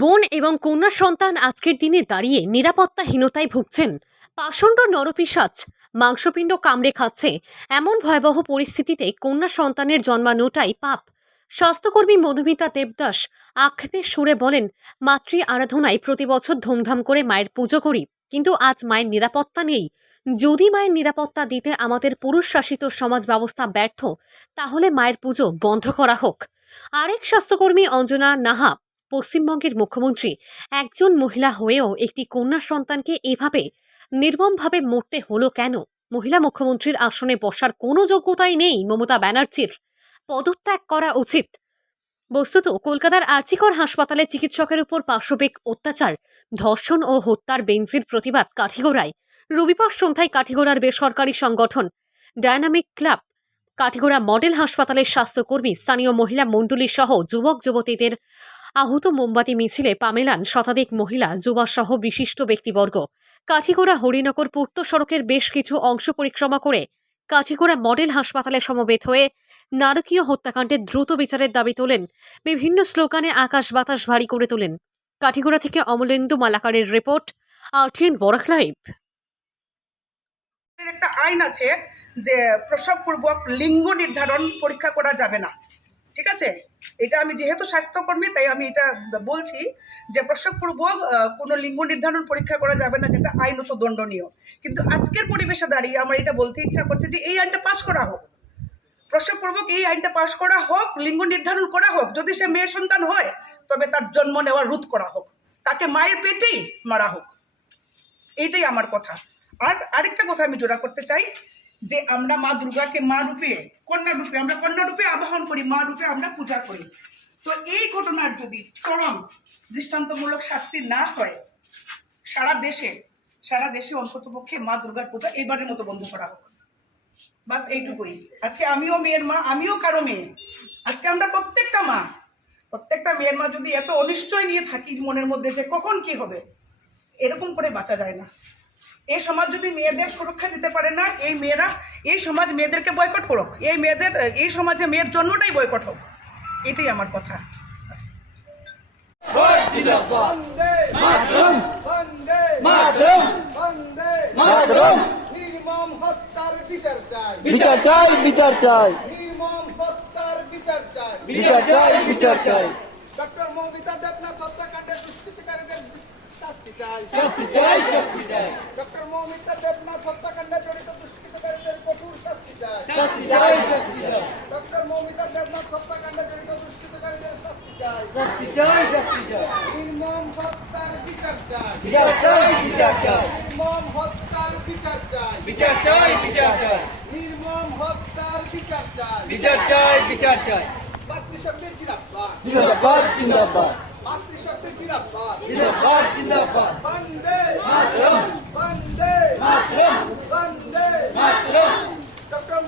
বোন এবং কন্যা সন্তান আজকের দিনে দাঁড়িয়ে নিরাপত্তাহীনতায় ভুগছেন। পাষণ্ড নরপিশাচ মাংসপিণ্ড কামড়ে খাচ্ছে। এমন ভয়াবহ পরিস্থিতিতে কন্যা সন্তানের জন্মানোটাই পাপ। স্বাস্থ্যকর্মী মধুমিতা দেবদাস আক্ষেপের সুরে বলেন, মাতৃ আরাধনায় প্রতি বছর ধুমধাম করে মায়ের পুজো করি, কিন্তু আজ মায়ের নিরাপত্তা নেই। যদি মায়ের নিরাপত্তা দিতে আমাদের পুরুষ শাসিত সমাজ ব্যবস্থা ব্যর্থ, তাহলে মায়ের পুজো বন্ধ করা হোক। আরেক স্বাস্থ্যকর্মী অঞ্জনা নাহা, পশ্চিমবঙ্গের মুখ্যমন্ত্রী একজন মহিলা হয়েও একটি কন্যা সন্তানকে এভাবে নির্মমভাবে মরতে হলো কেন? মহিলা মুখ্যমন্ত্রীর আসনে বসার কোনো যোগ্যতাই নেই মমতা ব্যানার্জির। পদত্যাগ করা উচিত। বস্তুত কলকাতার আরজিকর হাসপাতালে চিকিৎসকের উপর পাশবিক অত্যাচার, ধর্ষণ ও হত্যার বেঞ্জির প্রতিবাদ কাঠিগোড়ায় রবিবার সন্ধ্যায় কাঠিগোড়ার বেসরকারি সংগঠন ডায়নামিক ক্লাব, কাঠিগোড়া মডেল হাসপাতালের স্বাস্থ্যকর্মী, স্থানীয় মহিলা মণ্ডলী সহ যুবক যুবতীদের আহত মোমবাতি মিছিলে পা মেলান শতাধিক মহিলা, যুবা সহ বিশিষ্ট ব্যক্তিবর্গ। কাঠিগোড়া হরিনগর পূর্ত সড়কের বেশ কিছু অংশ পরিক্রমা করে কাঠিগোড়া মডেল হাসপাতালে সমবেত হয়ে নারকীয় হত্যাকাণ্ডের দ্রুত বিচারের দাবি তোলেন। বিভিন্ন স্লোগানে আকাশ বাতাস ভারী করে তোলেন। কাঠিগোড়া থেকে অমলেন্দু মালাকারের রিপোর্ট, আরটিএন বরাক লাইভ। একটা আইন আছে যে প্রসবপূর্বক লিঙ্গ নির্ধারণ পরীক্ষা করা যাবে না, ঠিক আছে? এটা আমি যেহেতু স্বাস্থ্যকর্মী তাই আমি এটা বলছি যে প্রসবপূর্বক কোনো লিঙ্গ নির্ধারণ পরীক্ষা করা যাবে না, যেটা আইনত দণ্ডনীয়। কিন্তু আজকের পরিবেশে দাঁড়িয়ে আমার এটা বলতে ইচ্ছা করছে যে এই আইনটা পাশ করা হোক, প্রসবপূর্বক এই আইনটা পাশ করা হোক, লিঙ্গ নির্ধারণ করা হোক। যদি সে মেয়ে সন্তান হয় তবে তার জন্ম নেওয়া রোধ করা হোক, তাকে মায়ের পেটেই মারা হোক। এইটাই আমার কথা। আর আরেকটা কথা আমি জোড়া করতে চাই যে আমরা মা দুর্গাকে মা রূপে, আমরা কন্যা রূপে আবাহন করি, মা রূপে আমরা পূজা করি। তো এই ঘটনার যদি চরম দৃষ্টান্তমূলক শাস্তি না হয়, সারা দেশে অন্ততপক্ষে মা দুর্গার পূজা এবারের মতো বন্ধ করা হোক। বাস এইটুকুই। আজকে আমিও মেয়ের মা, আমিও কারো মেয়ে। আজকে আমরা প্রত্যেকটা মেয়ের মা যদি এত অনিশ্চয় নিয়ে থাকি মনের মধ্যে যে কখন কি হবে, এরকম করে বাঁচা যায় না। এই সমাজ যদি মেয়েদের সুরক্ষা দিতে পারে না, এই সমাজ মেয়েদেরকে বয়কট করুক, এই সমাজে মেয়ের জন্যটাই বয়কট হোক। এটাই আমার কথা। নির্মম হত্যার বিচার চাই, বিচার চাই, বিচার চাই, নির্মম হত্যার বিচার চাই, বিচার চাই, বিচার চাই। ডক্টর মৌমিতা দেবনাথ হত্যাকাণ্ডের দুষ্কৃতিকারীদের শাস্তি চাই, শাস্তি চাই, শাস্তি চাই, ডক্টর মৌমিতা দেবনাথ হত্যাকাণ্ডে জড়িত দুষ্কৃতিকারীদের কঠোর শাস্তি চাই, শাস্তি চাই, শাস্তি চাই, ডক্টর মৌমিতা দেবনাথ হত্যাকাণ্ডে জড়িত দুষ্কৃতিকারীদের শাস্তি চাই, শাস্তি চাই, শাস্তি চাই, নির্মম হত্যার বিচার চাই, বিচার চাই, বিচার চাই, নির্মম হত্যার বিচার চাই, বিচার চাই, বিচার চাই, নির্মম হত্যার বিচার চাই, বিচার চাই, বিচার চাই। মাতৃশক্তির জিন্দাবাদ, জিন্দাবাদ, জিন্দাবাদ, মাতৃশক্তির জিন্দাবাদ, জিন্দাবাদ, জিন্দাবাদ। বন্দে মাতরম, বন্দে মাতরম, বন্দে মাতরম। ডক্টর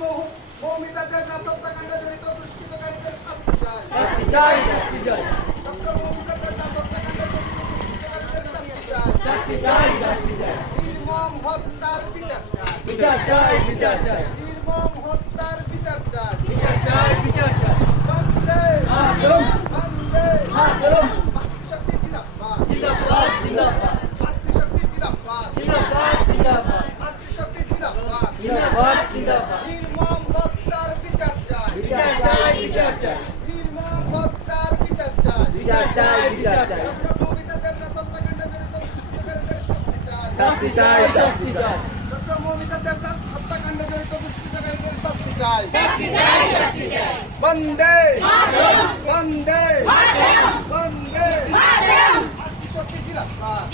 মৌমিতা দেবনাথ হত্যাকাণ্ডে জড়িত দুষ্কৃতকারীদের শাস্তি চাই, শাস্তি চাই, শাস্তি চাই, ডক্টর মৌমিতা দেবনাথ হত্যাকাণ্ডে জড়িত দুষ্কৃতকারীদের শাস্তি চাই, শাস্তি চাই, শাস্তি চাই, নির্মম হত্যার বিচার চাই, বিচার চাই, বিচার চাই, নির্মম হত্যার বিচার চাই, বিচার চাই, বিচার চাই। বন্দে মাতরম, বন্দে মাতরম, মাতৃশক্তির জিন্দাবাদ, জিন্দাবাদ, জিন্দাবাদ, মাতৃশক্তির জিন্দাবাদ, জিন্দাবাদ, জিন্দাবাদ, মাতৃশক্তির জিন্দাবাদ, জিন্দাবাদ, জিন্দাবাদ। নির্মম হত্যার বিচার চাই, বিচার চাই, বিচার চাই, নির্মম হত্যার বিচার চাই, বিচার চাই, বিচার চাই, ডক্টর মৌমিতা দেবনাথ হত্যাকাণ্ডে জড়িত দুষ্কৃতকারীদের শাস্তি চাই, শাস্তি চাই, শাস্তি চাই, ডক্টর মৌমিতা দেবনাথ হত্যাকাণ্ডে জড়িত দুষ্কৃতকারীদের শাস্তি চাই, শাস্তি চাই, শাস্তি চাই। বন্দে বন্দে বন্দে মাতৃশক্তি জিন্দাবাদ,